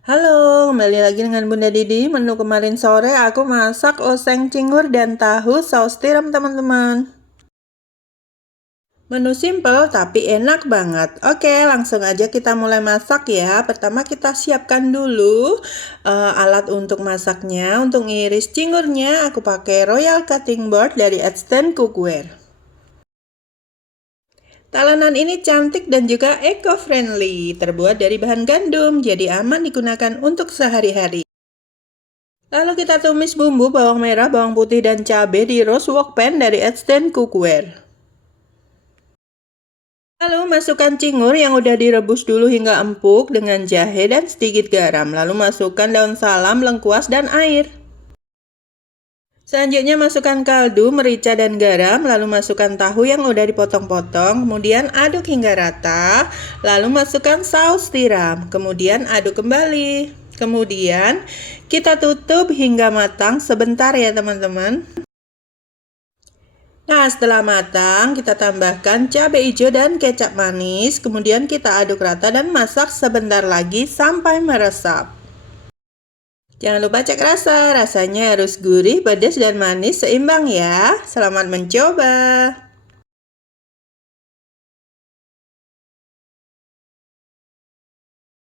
Halo, kembali lagi dengan Bunda Didi. Menu kemarin sore aku masak oseng cingur dan tahu saus tiram, teman-teman. Menu simple tapi enak banget. Oke, langsung aja kita mulai masak ya. Pertama kita siapkan dulu alat untuk masaknya. Untuk ngiris cingurnya aku pakai Royal Cutting Board dari Instant Cookware. Talenan ini cantik dan juga eco-friendly, terbuat dari bahan gandum, jadi aman digunakan untuk sehari-hari. Lalu kita tumis bumbu bawang merah, bawang putih, dan cabai di roast wok pan dari Instant Cookware. Lalu masukkan cingur yang udah direbus dulu hingga empuk dengan jahe dan sedikit garam. Lalu masukkan daun salam, lengkuas, dan air. Selanjutnya masukkan kaldu, merica, dan garam. Lalu masukkan tahu yang udah dipotong-potong. Kemudian aduk hingga rata. Lalu masukkan saus tiram. Kemudian aduk kembali. Kemudian kita tutup hingga matang sebentar ya teman-teman. Nah, setelah matang, kita tambahkan cabai hijau dan kecap manis. Kemudian kita aduk rata dan masak sebentar lagi sampai meresap. Jangan lupa cek rasa, rasanya harus gurih, pedas, dan manis seimbang ya. Selamat mencoba.